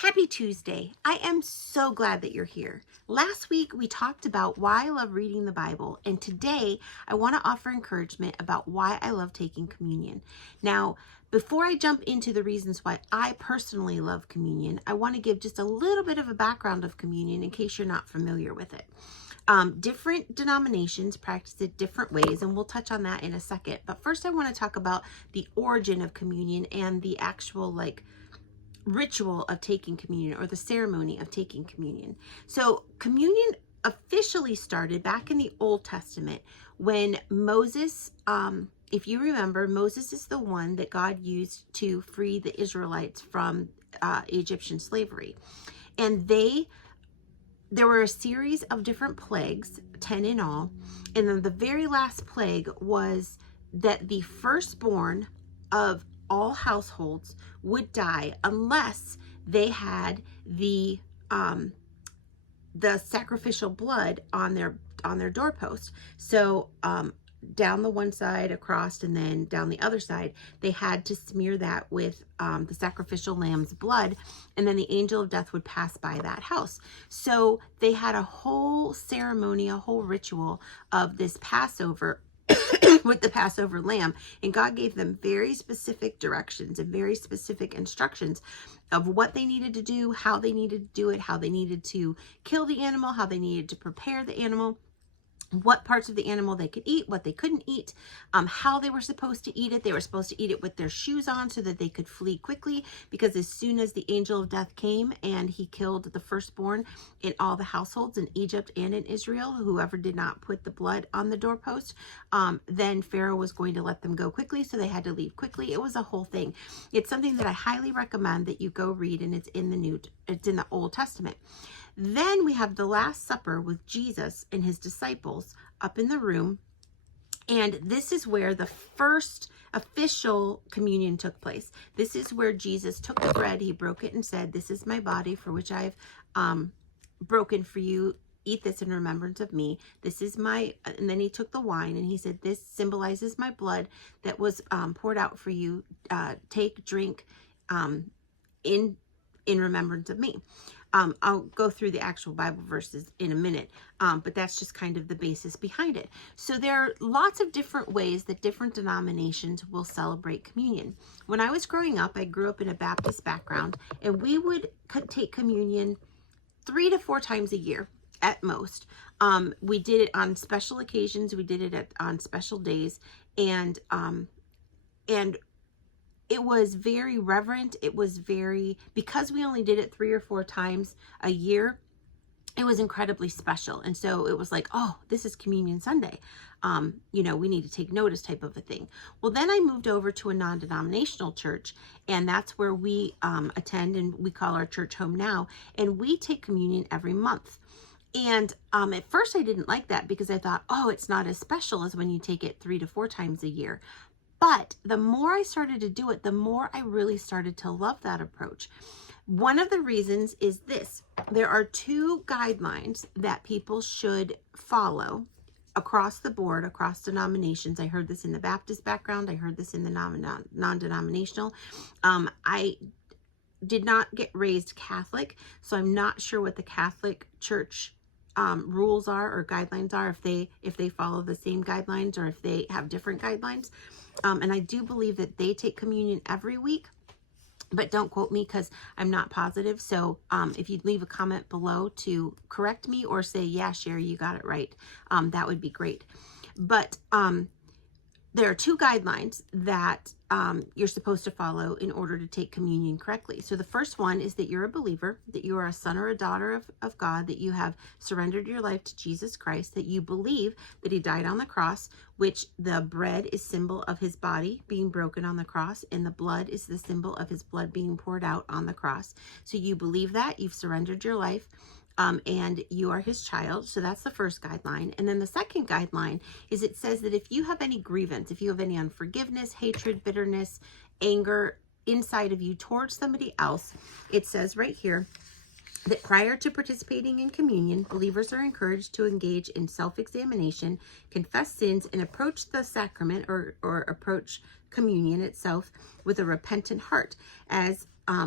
Happy Tuesday. I am so glad that you're here. Last week we talked about why I love reading the Bible, and today I want to offer encouragement about why I love taking communion. Now, before I jump into the reasons why I personally love communion, I want to give just a little bit of a background of communion in case you're not familiar with it. Different denominations practice it different ways, and we'll touch on that in a second. But first I want to talk about the origin of communion and the actual ritual of taking communion, or the ceremony of taking communion. So communion officially started back in the Old Testament when Moses, if you remember, Moses is the one that God used to free the Israelites from Egyptian slavery. And there were a series of different plagues, 10 in all. And then the very last plague was that the firstborn of all households would die unless they had the sacrificial blood on their doorpost. So down the one side, across, and then down the other side, they had to smear that with the sacrificial lamb's blood, and then the angel of death would pass by that house. So they had a whole ceremony, a whole ritual of this Passover with the Passover lamb, and God gave them very specific directions and very specific instructions of what they needed to do, how they needed to do it, how they needed to kill the animal, how they needed to prepare the animal, what parts of the animal they could eat, what they couldn't eat, how they were supposed to eat it. They were supposed to eat it with their shoes on so that they could flee quickly, because as soon as the angel of death came and he killed the firstborn in all the households in Egypt and in Israel, whoever did not put the blood on the doorpost, then Pharaoh was going to let them go quickly, so they had to leave quickly. It was a whole thing. It's something that I highly recommend that you go read, and it's in the Old Testament. Then we have the Last Supper with Jesus and his disciples up in the room. And this is where the first official communion took place. This is where Jesus took the bread, he broke it and said, "This is my body for which I've broken for you. Eat this in remembrance of me. This is my," and then he took the wine and he said, "This symbolizes my blood that was poured out for you. Take, drink in remembrance of me." I'll go through the actual Bible verses in a minute, but that's just kind of the basis behind it. So there are lots of different ways that different denominations will celebrate communion. When I was growing up, I grew up in a Baptist background, and we would take communion 3 to 4 times a year at most. We did it on special occasions. We did it on special days, and it was very reverent. It was because we only did it 3 or 4 times a year, it was incredibly special. And so it was like, oh, this is Communion Sunday. We need to take notice type of a thing. Well, then I moved over to a non-denominational church, and that's where we attend, and we call our church home now. And we take communion every month. And at first I didn't like that, because I thought, oh, it's not as special as when you take it 3 to 4 times a year. But the more I started to do it, the more I really started to love that approach. One of the reasons is this: there are 2 guidelines that people should follow across the board, across denominations. I heard this in the Baptist background. I heard this in the non-denominational. I did not get raised Catholic, so I'm not sure what the Catholic Church rules are or guidelines are, if they follow the same guidelines or if they have different guidelines. And I do believe that they take communion every week, but don't quote me because I'm not positive. So if you'd leave a comment below to correct me or say, yeah, Sherry, you got it right, that would be great. But there are 2 guidelines that you're supposed to follow in order to take communion correctly. So the first one is that you're a believer, that you are a son or a daughter of God, that you have surrendered your life to Jesus Christ, that you believe that he died on the cross, which the bread is symbol of his body being broken on the cross, and the blood is the symbol of his blood being poured out on the cross. So you believe that, you've surrendered your life, and you are his child. So that's the first guideline. And then the second guideline is, it says that if you have any grievance, if you have any unforgiveness, hatred, bitterness, anger inside of you towards somebody else, it says right here that prior to participating in communion, believers are encouraged to engage in self-examination, confess sins, and approach the sacrament or approach communion itself with a repentant heart, as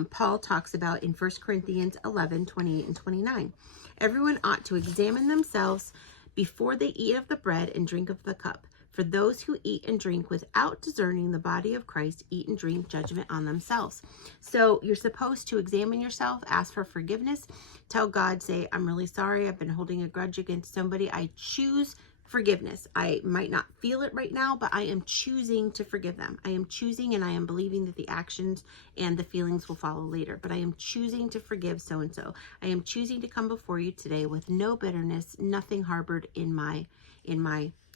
Paul talks about in 1 Corinthians 11:28 and 29. Everyone ought to examine themselves before they eat of the bread and drink of the cup. For those who eat and drink without discerning the body of Christ eat and drink judgment on themselves. So you're supposed to examine yourself, ask for forgiveness, tell God, say, I'm really sorry. I've been holding a grudge against somebody. I choose forgiveness. I might not feel it right now, but I am choosing to forgive them. I am choosing, and I am believing that the actions and the feelings will follow later, but I am choosing to forgive so-and-so. I am choosing to come before you today with no bitterness, nothing harbored in my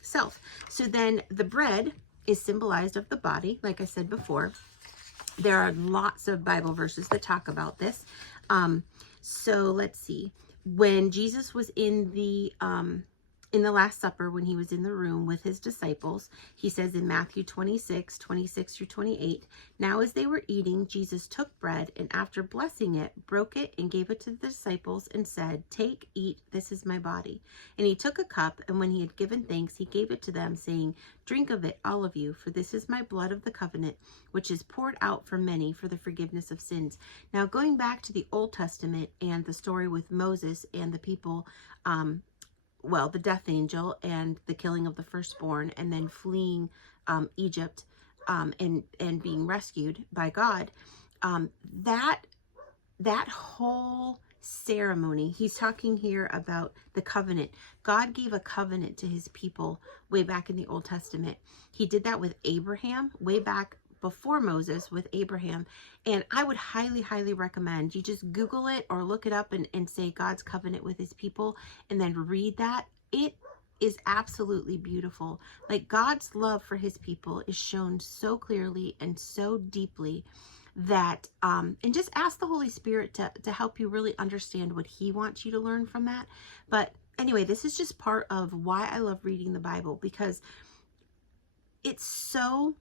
self. So then the bread is symbolized of the body, like I said before. There are lots of Bible verses that talk about this. So let's see. When Jesus was in the Last Supper, when he was in the room with his disciples, he says in Matthew 26 through 28, now as they were eating, Jesus took bread and after blessing it, broke it and gave it to the disciples and said, take, eat, this is my body. And he took a cup, and when he had given thanks, he gave it to them, saying, drink of it, all of you, for this is my blood of the covenant, which is poured out for many for the forgiveness of sins. Now, going back to the Old Testament and the story with Moses and the people, the death angel and the killing of the firstborn, and then fleeing Egypt and being rescued by God, that whole ceremony, he's talking here about the covenant. God gave a covenant to his people way back in the Old Testament. He did that with Abraham way back before Moses with Abraham. And I would highly, highly recommend you just Google it or look it up and say God's covenant with his people, and then read that. It is absolutely beautiful. Like, God's love for his people is shown so clearly and so deeply that, and just ask the Holy Spirit to help you really understand what he wants you to learn from that. But anyway, this is just part of why I love reading the Bible, because it's so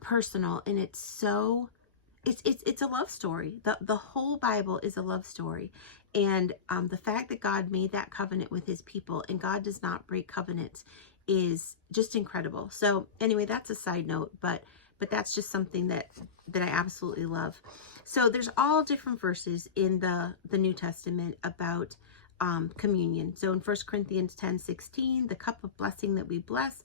personal, and it's a love story. The whole Bible is a love story. And the fact that God made that covenant with his people, and God does not break covenants, is just incredible. So anyway, that's a side note, but that's just something that I absolutely love. So there's all different verses in the New Testament about communion. So in 1 Corinthians 10:16, the cup of blessing that we bless,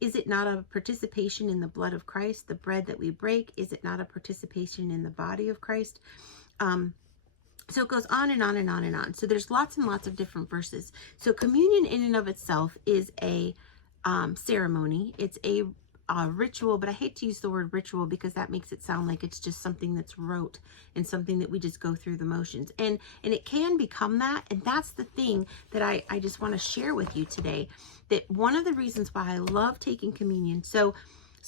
is it not a participation in the blood of Christ? The bread that we break, is it not a participation in the body of Christ? So it goes on and on and on and on. So there's lots and lots of different verses. So communion in and of itself is a ceremony. It's a ritual, but I hate to use the word ritual because that makes it sound like it's just something that's rote and something that we just go through the motions. And it can become that. And that's the thing that I just want to share with you today, that one of the reasons why I love taking communion. So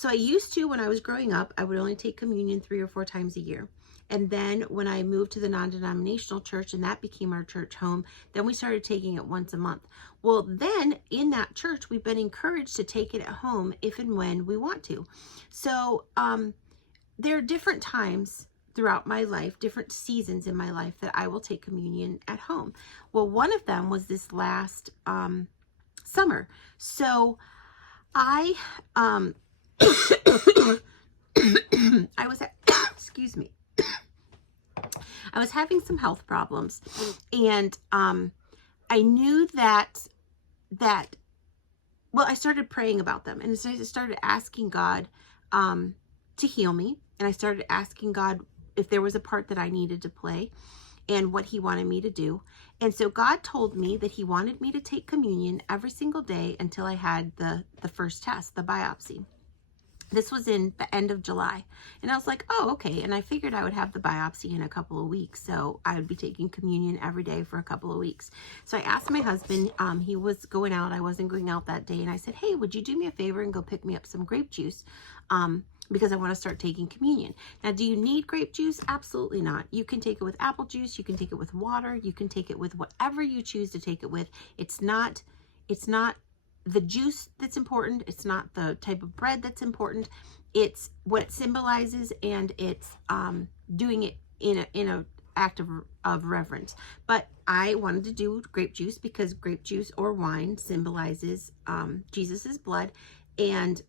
I used to, when I was growing up, I would only take communion 3 or 4 times a year. And then when I moved to the non-denominational church and that became our church home, then we started taking it once a month. Well, then in that church, we've been encouraged to take it at home if and when we want to. So there are different times throughout my life, different seasons in my life, that I will take communion at home. Well, one of them was this last summer. So I I was excuse me. I was having some health problems, and I knew that I started praying about them, and so I started asking God to heal me, and I started asking God if there was a part that I needed to play and what he wanted me to do. And so God told me that he wanted me to take communion every single day until I had the first test, the biopsy. This was in the end of July. And I was like, oh, okay. And I figured I would have the biopsy in a couple of weeks. So I would be taking communion every day for a couple of weeks. So I asked my husband, he was going out. I wasn't going out that day. And I said, hey, would you do me a favor and go pick me up some grape juice? Because I want to start taking communion. Now, do you need grape juice? Absolutely not. You can take it with apple juice. You can take it with water. You can take it with whatever you choose to take it with. It's not the juice that's important. It's not the type of bread that's important. It's what it symbolizes, and it's doing it in act of reverence. But I wanted to do grape juice because grape juice or wine symbolizes Jesus's blood, and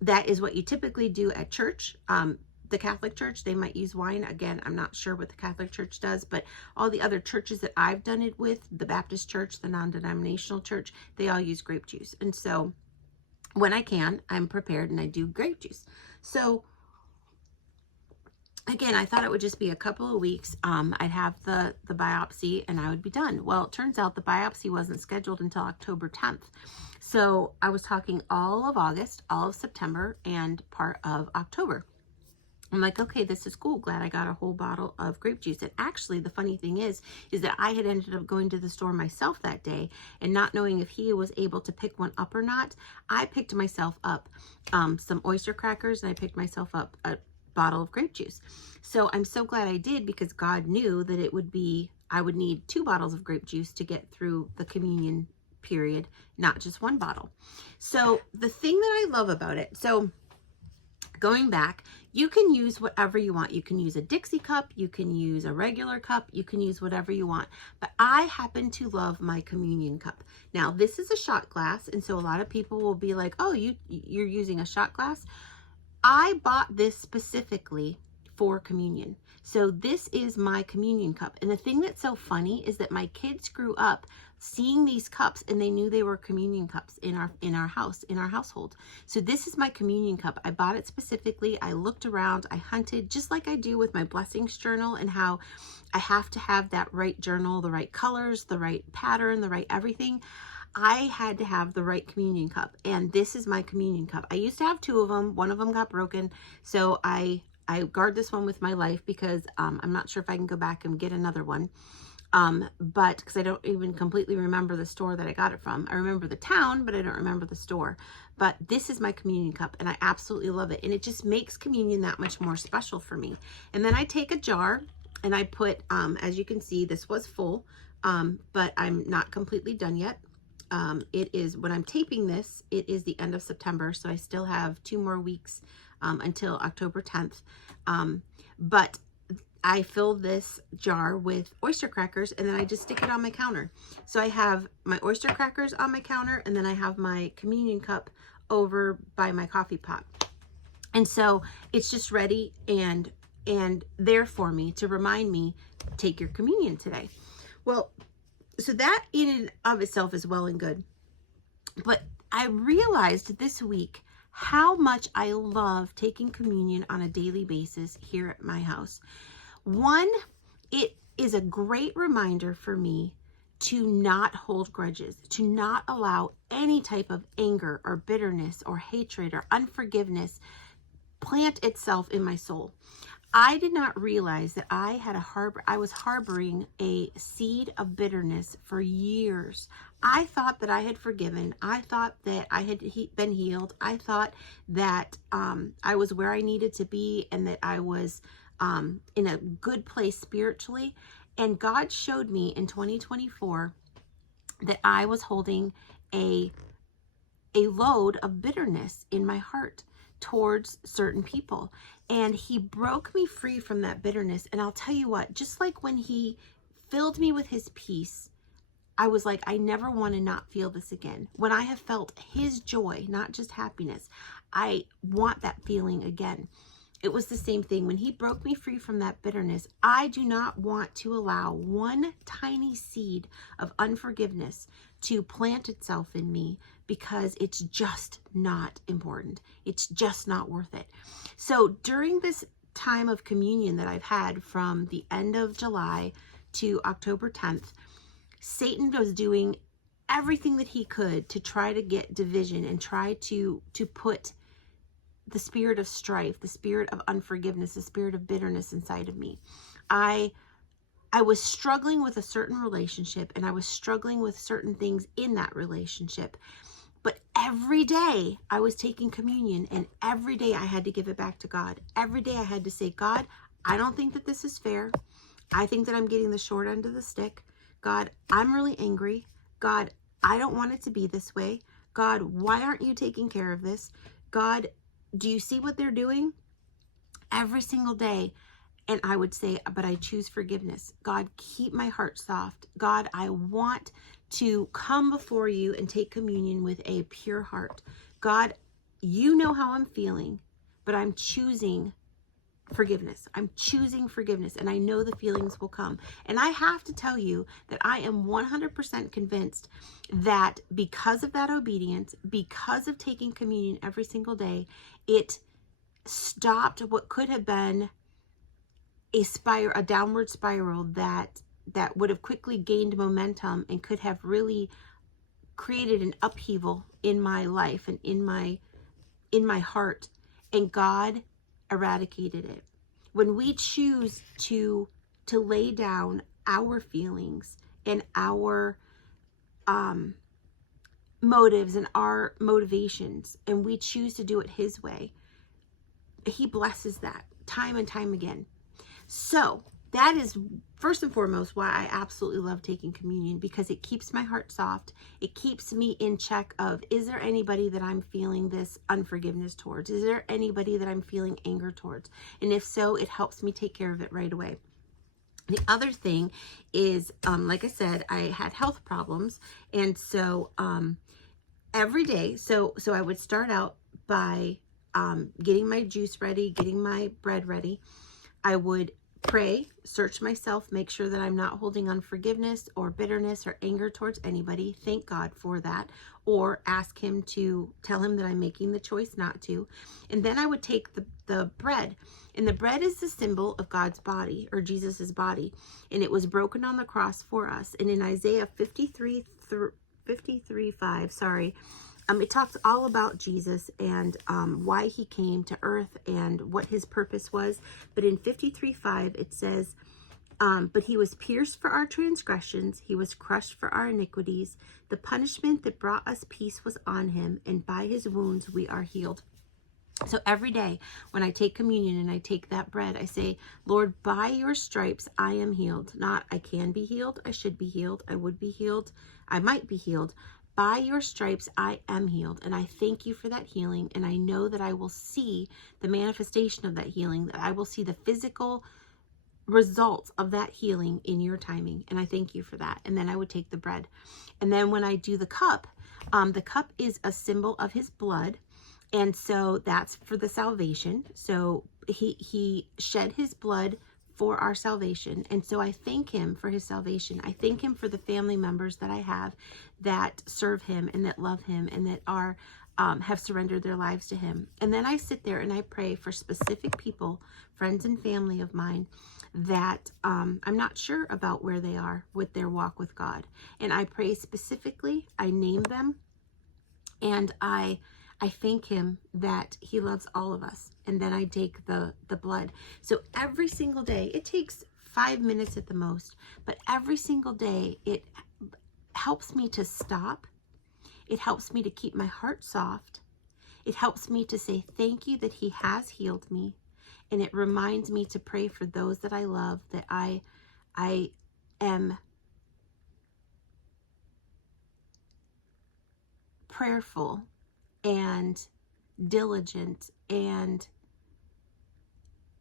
that is what you typically do at church. The Catholic Church, they might use wine. Again, I'm not sure what the Catholic Church does, but all the other churches that I've done it with, the Baptist Church, the non-denominational church, they all use grape juice. And so when I can, I'm prepared and I do grape juice. So again, I thought it would just be a couple of weeks. I'd have the biopsy and I would be done. Well, it turns out the biopsy wasn't scheduled until October 10th. So I was talking all of August, all of September, and part of October. I'm like, okay, this is cool. Glad I got a whole bottle of grape juice. And actually, the funny thing is that I had ended up going to the store myself that day and not knowing if he was able to pick one up or not. I picked myself up some oyster crackers, and I picked myself up a bottle of grape juice. So I'm so glad I did, because God knew that I would need 2 bottles of grape juice to get through the communion period, not just 1 bottle. So the thing that I love about it, so going back, you can use whatever you want. You can use a Dixie cup, you can use a regular cup, you can use whatever you want. But I happen to love my communion cup. Now, this is a shot glass, and so a lot of people will be like, oh, you're using a shot glass? I bought this specifically for communion. So this is my communion cup. And the thing that's so funny is that my kids grew up seeing these cups, and they knew they were communion cups in our household. So this is my communion cup. I bought it specifically. I looked around, I hunted, just like I do with my blessings journal, and how I have to have that right journal, the right colors, the right pattern, the right everything. I had to have the right communion cup, and this is my communion cup. I used to have 2 of them. One of them got broken, so I guard this one with my life, because I'm not sure if I can go back and get another one. But because I don't even completely remember the store that I got it from. I remember the town, but I don't remember the store. But this is my communion cup, and I absolutely love it. And it just makes communion that much more special for me. And then I take a jar and I put, as you can see, this was full, but I'm not completely done yet. It is, when I'm taping this, it is the end of September, so I still have 2 more weeks until October 10th. But I fill this jar with oyster crackers, and then I just stick it on my counter. So I have my oyster crackers on my counter, and then I have my communion cup over by my coffee pot. And so it's just ready and there for me to remind me, take your communion today. Well, so that in and of itself is well and good. But I realized this week how much I love taking communion on a daily basis here at my house. One, it is a great reminder for me to not hold grudges, to not allow any type of anger or bitterness or hatred or unforgiveness plant itself in my soul. I did not realize that I was harboring a seed of bitterness for years. I thought that I had forgiven. I thought that I had been healed. I thought that I was where I needed to be, and that I was in a good place spiritually. And God showed me in 2024 that I was holding a load of bitterness in my heart towards certain people. And he broke me free from that bitterness. And I'll tell you what, just like when he filled me with his peace, I was like, I never want to not feel this again. When I have felt his joy, not just happiness, I want that feeling again. It was the same thing. When he broke me free from that bitterness, I do not want to allow one tiny seed of unforgiveness to plant itself in me, because it's just not important. It's just not worth it. So during this time of communion that I've had from the end of July to October 10th, Satan was doing everything that he could to try to get division and try to put the spirit of strife, the spirit of unforgiveness, the spirit of bitterness inside of me. I was struggling with a certain relationship, and I was struggling with certain things in that relationship. But every day I was taking communion, and every day I had to give it back to God. Every day I had to say, God, I don't think that this is fair. I think that I'm getting the short end of the stick. God, I'm really angry. God, I don't want it to be this way. God, why aren't you taking care of this? God, do you see what they're doing? Every single day. And I would say, but I choose forgiveness. God, keep my heart soft. God, I want to come before you and take communion with a pure heart. God, you know how I'm feeling, but I'm choosing forgiveness. I'm choosing forgiveness, and I know the feelings will come. And I have to tell you that I am 100% convinced that because of that obedience, because of taking communion every single day, it stopped what could have been a downward spiral that would have quickly gained momentum and could have really created an upheaval in my life and in my heart. And God eradicated it. When we choose to lay down our feelings and our motives and our motivations, and we choose to do it his way, he blesses that time and time again. So that is first and foremost why I absolutely love taking communion, because it keeps my heart soft. It keeps me in check of, is there anybody that I'm feeling this unforgiveness towards? Is there anybody that I'm feeling anger towards? And if so, it helps me take care of it right away. The other thing is, like I said, I had health problems. And so every day, so I would start out by getting my juice ready, getting my bread ready. I would pray, search myself, make sure that I'm not holding unforgiveness or bitterness or anger towards anybody. Thank God for that. Or ask him to tell him that I'm making the choice not to. And then I would take the bread. And the bread is the symbol of God's body, or Jesus's body. And it was broken on the cross for us. And in Isaiah 53:5, it talks all about Jesus and why he came to earth and what his purpose was. But in 53:5, it says, but he was pierced for our transgressions. He was crushed for our iniquities. The punishment that brought us peace was on him, and by his wounds we are healed. So every day when I take communion and I take that bread, I say, Lord, by your stripes I am healed. Not I can be healed, I should be healed, I would be healed, I might be healed. By your stripes I am healed, and I thank you for that healing, and I know that I will see the manifestation of that healing, that I will see the physical results of that healing in your timing, and I thank you for that. And then I would take the bread. And then when I do the cup is a symbol of his blood, and so that's for the salvation. So he shed his blood for our salvation. And so I thank him for his salvation. I thank him for the family members that I have that serve him and that love him and that are have surrendered their lives to him. And then I sit there and I pray for specific people, friends and family of mine, that I'm not sure about where they are with their walk with God. And I pray specifically, I name them, and I thank him that he loves all of us. And then I take the blood. So every single day, it takes 5 minutes at the most, but every single day it helps me to stop. It helps me to keep my heart soft. It helps me to say thank you that he has healed me. And it reminds me to pray for those that I love, that I am prayerful and diligent, and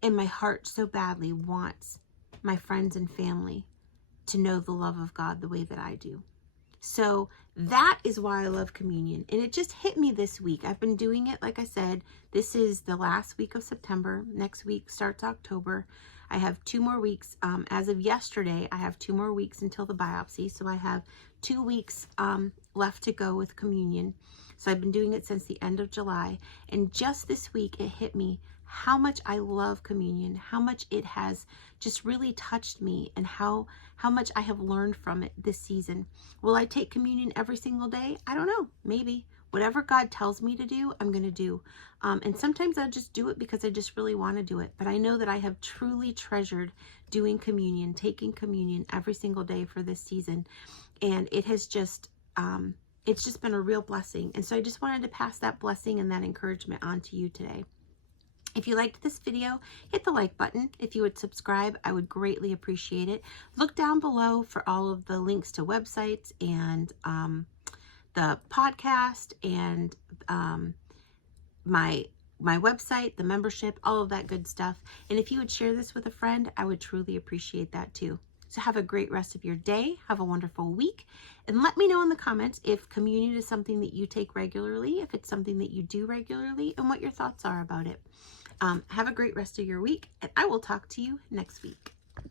my heart so badly wants my friends and family to know the love of God the way that I do. So that is why I love communion. And it just hit me this week. I've been doing it, like I said, this is the last week of September. Next week starts October. I have 2 more weeks. As of yesterday, I have 2 more weeks until the biopsy. So I have 2 weeks left to go with communion. So I've been doing it since the end of July. And just this week, it hit me how much I love communion, how much it has just really touched me, and how much I have learned from it this season. Will I take communion every single day? I don't know. Maybe. Whatever God tells me to do, I'm going to do. And sometimes I'll just do it because I just really want to do it. But I know that I have truly treasured doing communion, taking communion every single day for this season. And it has just, it's just been a real blessing. And so I just wanted to pass that blessing and that encouragement on to you today. If you liked this video, hit the like button. If you would subscribe, I would greatly appreciate it. Look down below for all of the links to websites and the podcast and my my website, the membership, all of that good stuff. And if you would share this with a friend, I would truly appreciate that too. So have a great rest of your day. Have a wonderful week. And let me know in the comments if communion is something that you take regularly, if it's something that you do regularly, and what your thoughts are about it. Have a great rest of your week, and I will talk to you next week.